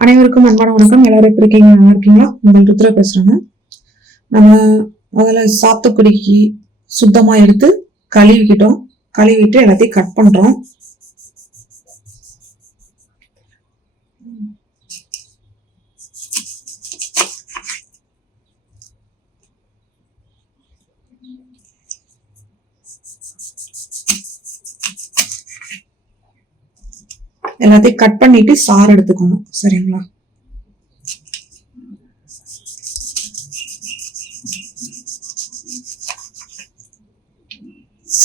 அனைவருக்கும் அன்பான வணக்கம். எல்லாரும் எப்படி இருக்கீங்க? நல்லா இருக்கீங்களா? உங்கள் ருத்ரா பேசுறேங்க. நம்ம முதல்ல சாத்துக்குடிக்கு சுத்தமா எடுத்து கழுவிக்கிட்டோம். கழுவிட்டு எல்லாத்தையும் கட் பண்றோம். எல்லாத்தையும் கட் பண்ணிட்டு சாறு எடுத்துக்கணும். சரிங்களா?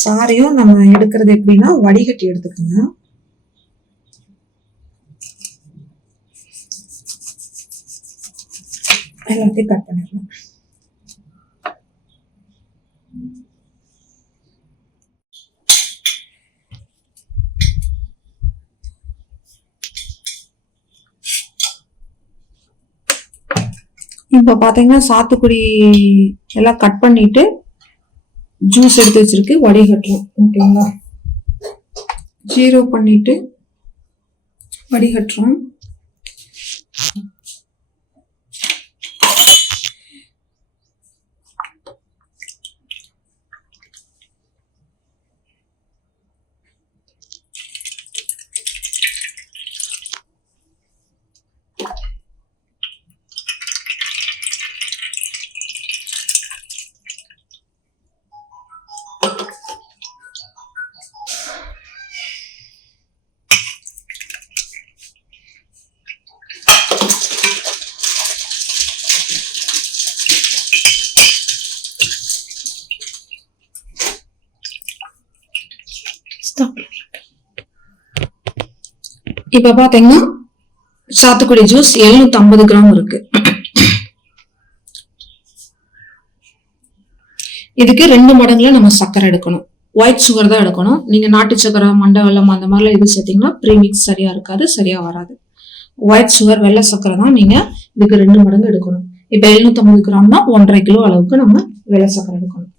சாரையும் நம்ம எடுக்கிறது எப்படின்னா வடிகட்டி எடுத்துக்கோங்க. எல்லாத்தையும் கட் பண்ணிடலாம். இப்ப பாத்தீங்கன்னா சாத்துக்குடி எல்லாம் கட் பண்ணிட்டு ஜூஸ் எடுத்து வச்சிருக்கு, வடிகட்டலாம். ஓகேங்களா? 0 பண்ணிட்டு வடிகட்டுறோம். இப்ப பாத்தீங்கன்னா சாத்துக்குடி ஜூஸ் 750 கிராம் இருக்கு. இதுக்கு 2 மடங்குல நம்ம சர்க்கரை எடுக்கணும். ஒயிட் சுகர் தான் எடுக்கணும். நீங்க நாட்டு சக்கரை, மண்டை வெல்லம் அந்த மாதிரிலாம் எது சேர்த்தீங்கன்னா ப்ரீமிக்ஸ் சரியா இருக்காது, சரியா வராது. ஒயிட் சுகர், வெள்ளை சர்க்கரை தான் நீங்க இதுக்கு 2 மடங்கு எடுக்கணும். இப்ப 750 கிராம்னா 1.5 கிலோ அளவுக்கு நம்ம வெள்ளை சர்க்கரை எடுக்கணும்.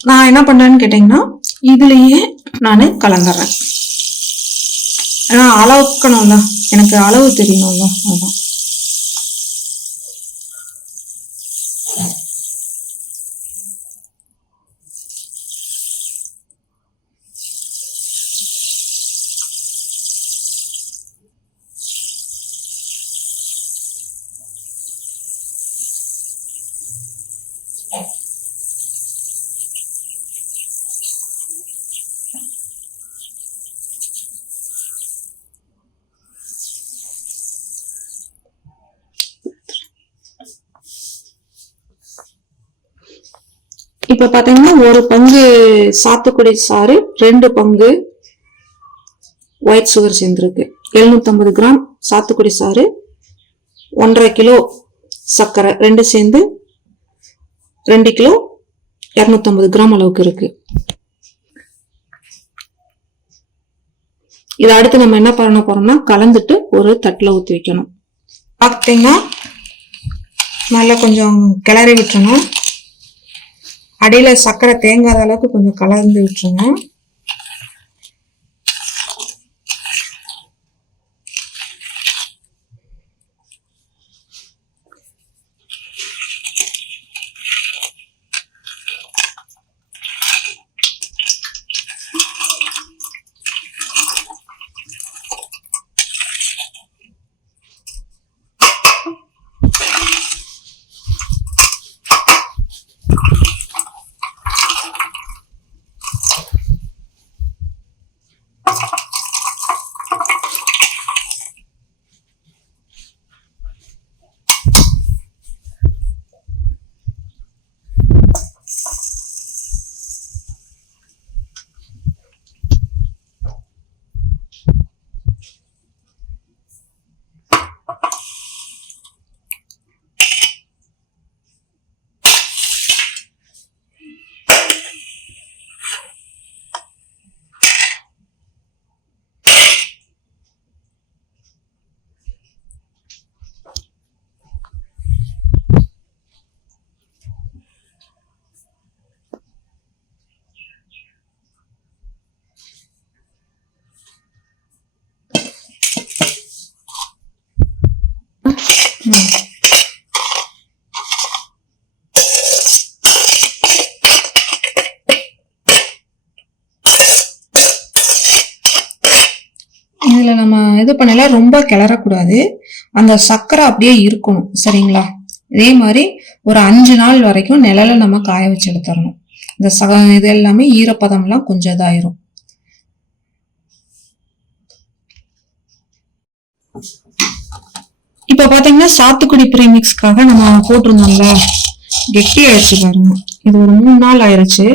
நான் என்ன பண்றேன்னு கேட்டீங்கன்னா இதுலயே நான் கலந்துறேன். ஏன்னா அளவுக்கணும்ல, எனக்கு அளவு தெரியணும்ல, அதுதான். இப்ப பாத்தீங்கன்னா 1 பங்கு சாத்துக்குடி சாறு, 2 பங்கு ஒயிட் சுகர் சேர்ந்துருக்கு. 750 கிராம் சாத்துக்குடி சாறு, 1.5 கிலோ சர்க்கரை, 2 சேர்ந்து 2 கிலோ 250 கிராம் அளவுக்கு இருக்கு. இதை அடுத்து நம்ம என்ன பண்ண போறோம்னா கலந்துட்டு ஒரு தட்டுல ஊத்தி வைக்கணும். பாத்தீங்கன்னா நல்லா கொஞ்சம் கிளறி விட்டுறணும். அடியில சர்க்கரை தேங்காத அளவுக்கு கொஞ்சம் கலந்து விட்டுருங்க. இதுல நம்ம இது பண்ணல, ரொம்ப கிளறக்கூடாது. அந்த சர்க்கரை அப்படியே இருக்கணும். சரிங்களா? இதே மாதிரி ஒரு 5 நாள் வரைக்கும் நிழல நம்ம காய வச்சு எடுத்துடணும். இந்த இது எல்லாமே ஈரப்பதம்லாம் கொஞ்சம் இதாயிரும். இப்ப பாத்தீங்கன்னா சாத்துக்குடி ப்ரீமிக்ஸ்க்காக நம்ம போட்டிருந்தோம்ல, கெட்டி ஆயிடுச்சு பாருங்க. இது ஒரு 3 நாள் ஆயிடுச்சு.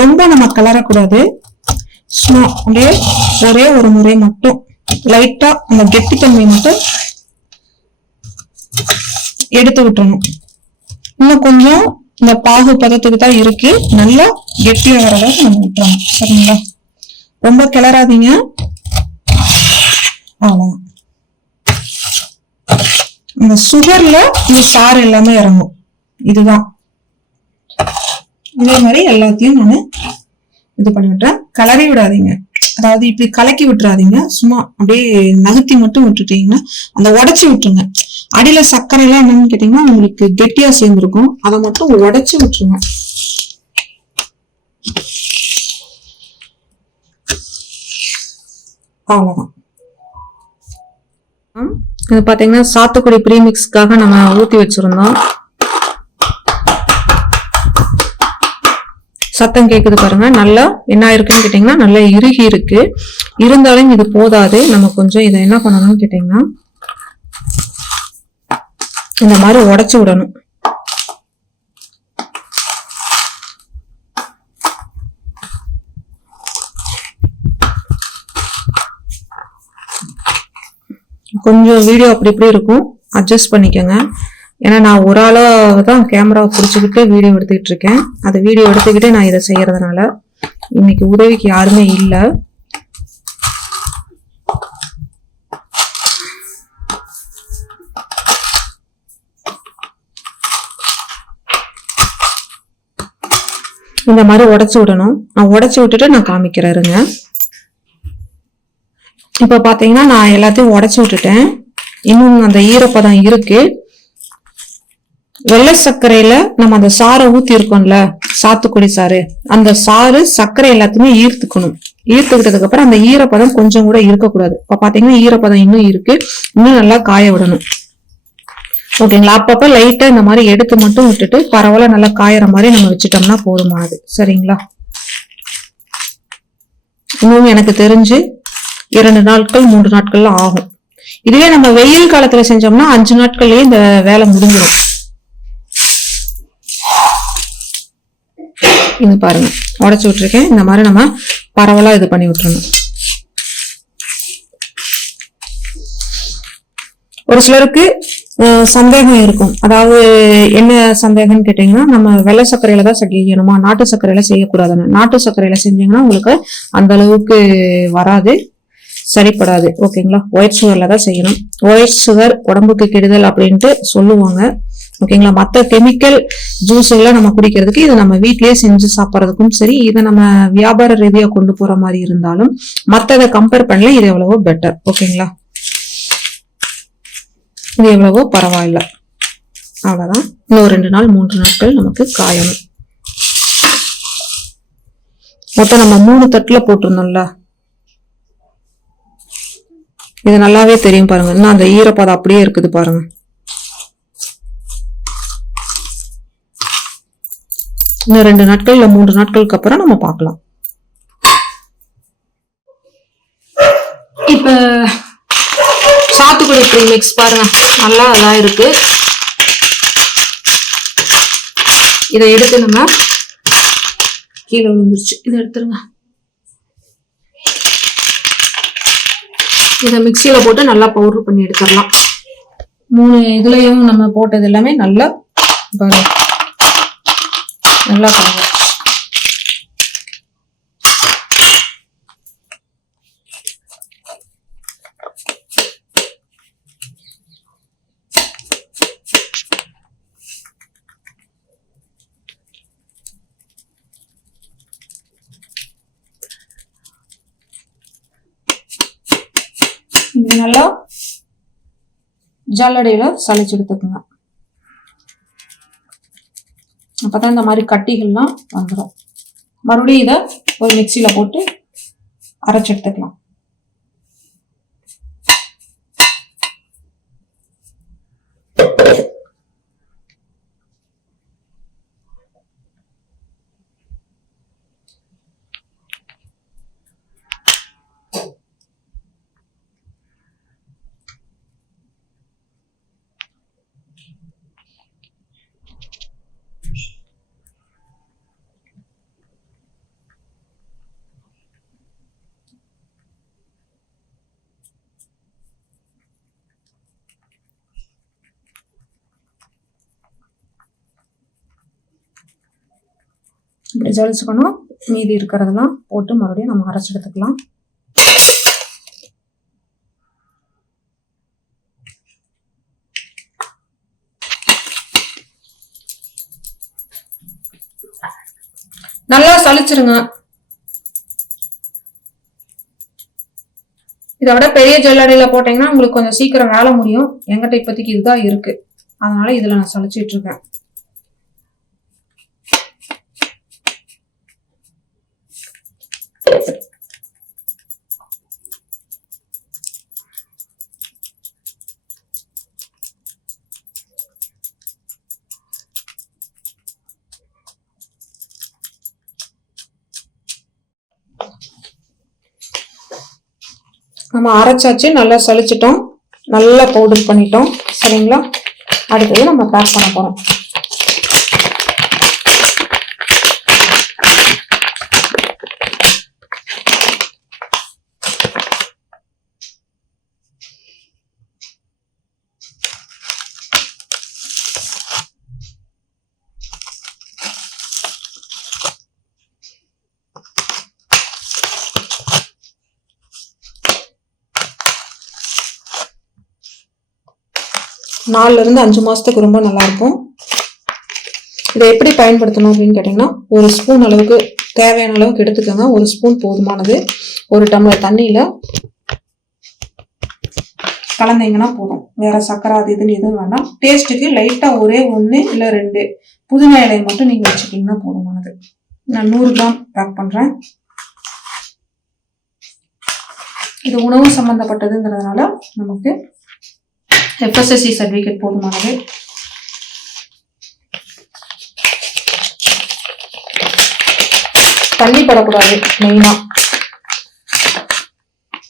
ரொம்ப நம்ம கிளறக்கூடாது. சும்மா அப்படியே ஒரே ஒரு முறை மட்டும் லைட்டா அந்த கெட்டித்தன்மை மட்டும் எடுத்து விட்டுறணும். இன்னும் கொஞ்சம் இந்த பாகு பதத்துக்கு தான் இருக்கு. நல்லா கெட்டியா வரத நம்ம விட்டுறணும். சரிங்களா? ரொம்ப கிளறாதீங்க. அவ்வளவுதான். இந்த சுகர்ல இந்த சாறு எல்லாமே இறங்கும். இதுதான். இதே மாதிரி எல்லாத்தையும் நான் இது பண்ணி விட்டுறேன். கலரி விடாதீங்க. அதாவது இப்படி கலக்கி விட்டுறாதீங்க. சும்மா அப்படியே நகர்த்தி மட்டும் விட்டுட்டீங்கன்னா அந்த உடைச்சு விட்டுருங்க. அடியில சர்க்கரை எல்லாம் என்னன்னு கேட்டீங்கன்னா உங்களுக்கு கெட்டியா சேர்ந்துருக்கும். அதை மட்டும் உடைச்சு விட்டுருங்க. அவ்வளவுதான். இது பாத்தீங்கன்னா சாத்துக்குடி ப்ரீமிக்ஸ்க்காக நம்ம ஊத்தி வச்சிருந்தோம். சத்தம் கேக்குது பாருங்க. நல்லா என்ன இருக்குன்னு கேட்டீங்கன்னா நல்லா இறுகி இருக்கு. இருந்தாலும் இது போதாது. நம்ம கொஞ்சம் இதை என்ன பண்ணணும்னு கேட்டீங்கன்னா இந்த மாதிரி உடைச்சு விடணும். கொஞ்சம் வீடியோ அப்படி இப்படி இருக்கும், அட்ஜஸ்ட் பண்ணிக்கோங்க. ஏன்னா நான் ஒரு ஆளாக தான் கேமராவை பிடிச்சிக்கிட்டு வீடியோ எடுத்துக்கிட்டு இருக்கேன். அதை வீடியோ எடுத்துக்கிட்டே நான் இதை செய்யறதுனால இன்னைக்கு உதவிக்கு யாருமே இல்லை. இந்த மாதிரி உடைச்சு விடணும். நான் உடைச்சு விட்டுட்டு நான் காமிக்கிறேருங்க. இப்ப பாத்தீங்கன்னா நான் எல்லாத்தையும் உடைச்சு விட்டுட்டேன். இன்னும் அந்த ஈரப்பதம் இருக்கு. வெள்ளை சர்க்கரையில நம்ம அந்த சாரை ஊத்தி இருக்கோம்ல, சாத்துக்குடி சாறு, அந்த சாறு சர்க்கரை எல்லாத்தையுமே ஈர்த்துக்கணும். ஈர்த்துக்கிட்டதுக்கு அப்புறம் அந்த ஈரப்பதம் கொஞ்சம் கூட இருக்கக்கூடாது. இப்ப பாத்தீங்கன்னா ஈரப்பதம் இன்னும் இருக்கு. இன்னும் நல்லா காய விடணும். ஓகேங்களா? அப்பப்ப லைட்டா இந்த மாதிரி எடுத்து மட்டும் விட்டுட்டு பரவாயில்ல நல்லா காயற மாதிரி நம்ம வச்சுட்டோம்னா போதுமானது. சரிங்களா? இன்னும் எனக்கு தெரிஞ்சு 2 நாட்கள் 3 நாட்கள்ல ஆகும். இதுவே நம்ம வெயில் காலத்துல செஞ்சோம்னா 5 நாட்கள்லயே இந்த வேலை முடிஞ்சிடும். இது பாருங்க, உடைச்சு விட்டுருக்கேன். இந்த மாதிரி நம்ம பரவலா இது பண்ணி விட்டுறணும். ஒரு சிலருக்கு சந்தேகம் இருக்கும். அதாவது என்ன சந்தேகம்னு கேட்டீங்கன்னா, நம்ம வெள்ளை சர்க்கரையில தான் செய்யணுமா, நாட்டு சர்க்கரையில செய்யக்கூடாதுன்னு. நாட்டு சர்க்கரையில செஞ்சீங்கன்னா உங்களுக்கு அந்த அளவுக்கு வராது, சரிப்படாது. ஓகேங்களா? ஒயிட் சுகர்ல தான் செய்யணும். ஒயிட் சுகர் உடம்புக்கு கெடுதல் அப்படின்ட்டு சொல்லுவாங்க. ஓகேங்களா? மற்ற கெமிக்கல் ஜூஸ் எல்லாம் நம்ம குடிக்கிறதுக்கு இது நம்ம வீட்லயே செஞ்சு சாப்பிட்றதுக்கும் சரி, இதை நம்ம வியாபார ரீதியா கொண்டு போற மாதிரி இருந்தாலும் மற்றதை கம்பேர் பண்ணல இது எவ்வளவோ பெட்டர். ஓகேங்களா? இது எவ்வளவோ பரவாயில்ல. அவ்வளவுதான். இன்னும் 2 நாள் 3 நாட்கள் நமக்கு காயணும். மொத்தம் நம்ம 3 தட்டுல போட்டிருந்தோம்ல, இது நல்லாவே தெரியும் பாருங்க. இன்னும் அந்த ஈரப்பதம் அப்படியே இருக்குது பாருங்க. இன்னும் 2 நாட்கள் இல்ல 3 நாட்களுக்கு அப்புறம் நம்ம பார்க்கலாம். இப்ப சாத்துக்குடி ப்ரீமிக்ஸ் பாருங்க, நல்லா இதா இருக்கு. இதை எடுத்து நம்ம கீழே விழுந்துருச்சு, இதை எடுத்துருங்க. இதை மிக்சியில போட்டு நல்லா பவுடர் பண்ணி எடுத்துடலாம். 3 இதுலயும் நம்ம போட்டது எல்லாமே நல்லா பாருங்க, நல்லா பாருங்க. நல்லா ஜல்லடையில சளிச்சு எடுத்துக்கோங்க. அப்பதான் இந்த மாதிரி கட்டிகள்லாம் வந்துடும். மறுபடியும் இதை ஒரு மிக்சியில போட்டு அரைச்சு எடுத்துக்கலாம். இப்படி ஜலிச்சுக்கணும். மீதி இருக்கிறதெல்லாம் போட்டு மறுபடியும் நம்ம அரைச்சு எடுத்துக்கலாம். நல்லா சலிச்சிருங்க. இதை விட பெரிய ஜல்லடையில போட்டீங்கன்னா உங்களுக்கு கொஞ்சம் சீக்கிரம் வேலை முடியும். என்கிட்ட இப்போதைக்கு இதுதான் இருக்கு, அதனால இதுல நான் சலிச்சிட்டு இருக்கேன். நம்ம அரைச்சாச்சு, நல்லா சலிச்சிட்டோம், நல்லா பவுடர் பண்ணிட்டோம். சரிங்களா? அடுத்தது நம்ம பேக் பண்ண போறோம். நாலுல இருந்து 5 மாசத்துக்கு ரொம்ப நல்லா இருக்கும். இதை எப்படி பயன்படுத்தணும் அப்படின்னு கேட்டீங்கன்னா, ஒரு ஸ்பூன் அளவுக்கு தேவையான அளவுக்கு எடுத்துக்கோங்க. ஒரு ஸ்பூன் போதுமானது. ஒரு டம்ளர் தண்ணியில கலந்தீங்கன்னா போதும். வேற சக்கரை அது இதுன்னு எதுவும் வேண்டாம். டேஸ்ட்டுக்கு லைட்டா ஒரே 1 இல்லை 2 புதினா இலையை மட்டும் நீங்க வச்சுக்கிங்கன்னா போதுமானது. நான் 100 கிராம் பேக் பண்றேன். இது உணவு சம்பந்தப்பட்டதுங்கிறதுனால நமக்கு FSSAI சர்டிபிகேட் போதுமானது. தண்ணி படக்கூடாது. மெயினா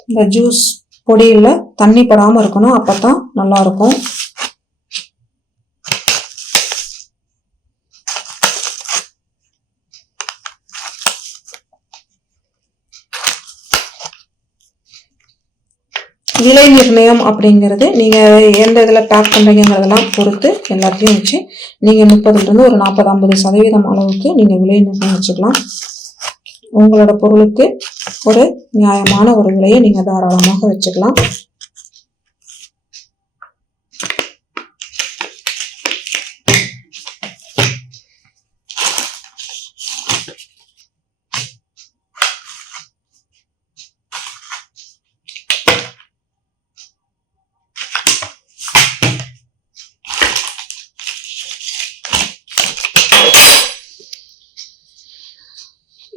இந்த ஜூஸ் பொடியில் தண்ணி படாம இருக்கணும், அப்பதான் நல்லா இருக்கும். விலை நிர்ணயம் அப்படிங்கிறது நீங்க எந்த இதுல பேக் பண்றீங்கிறதெல்லாம் பொறுத்து எல்லாத்தையும் வச்சு நீங்க 30 இருந்து ஒரு 40-50% அளவுக்கு நீங்க விலை நிர்ணயம் வச்சுக்கலாம். உங்களோட பொருளுக்கு ஒரு நியாயமான ஒரு விலையை நீங்க தாராளமாக வச்சுக்கலாம்.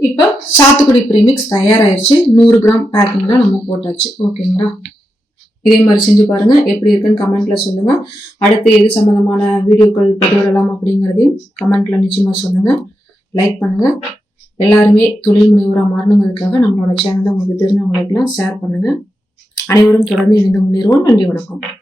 இப்போ சாத்துக்குடி ப்ரீமிக்ஸ் தயாராயிருச்சு. 100 கிராம் பேக்கிங்ல நம்ம போட்டாச்சு. ஓகேங்களா? இதே மாதிரி செஞ்சு பாருங்க. எப்படி இருக்குன்னு கமெண்ட்ல சொல்லுங்க. அடுத்து எது சம்பந்தமான வீடியோக்கள் பதிவிடலாம் அப்படிங்கிறதையும் கமெண்ட்ல நிச்சயமா சொல்லுங்க. லைக் பண்ணுங்க. எல்லாருமே தொழில் முனைவராக மாறணுங்கிறதுக்காக நம்மளோட சேனலை உங்களுக்கு தெரிஞ்சவங்களுக்கெல்லாம் ஷேர் பண்ணுங்க. அனைவரும் தொடர்ந்து இணைந்து முன்னேறுவோம். நன்றி, வணக்கம்.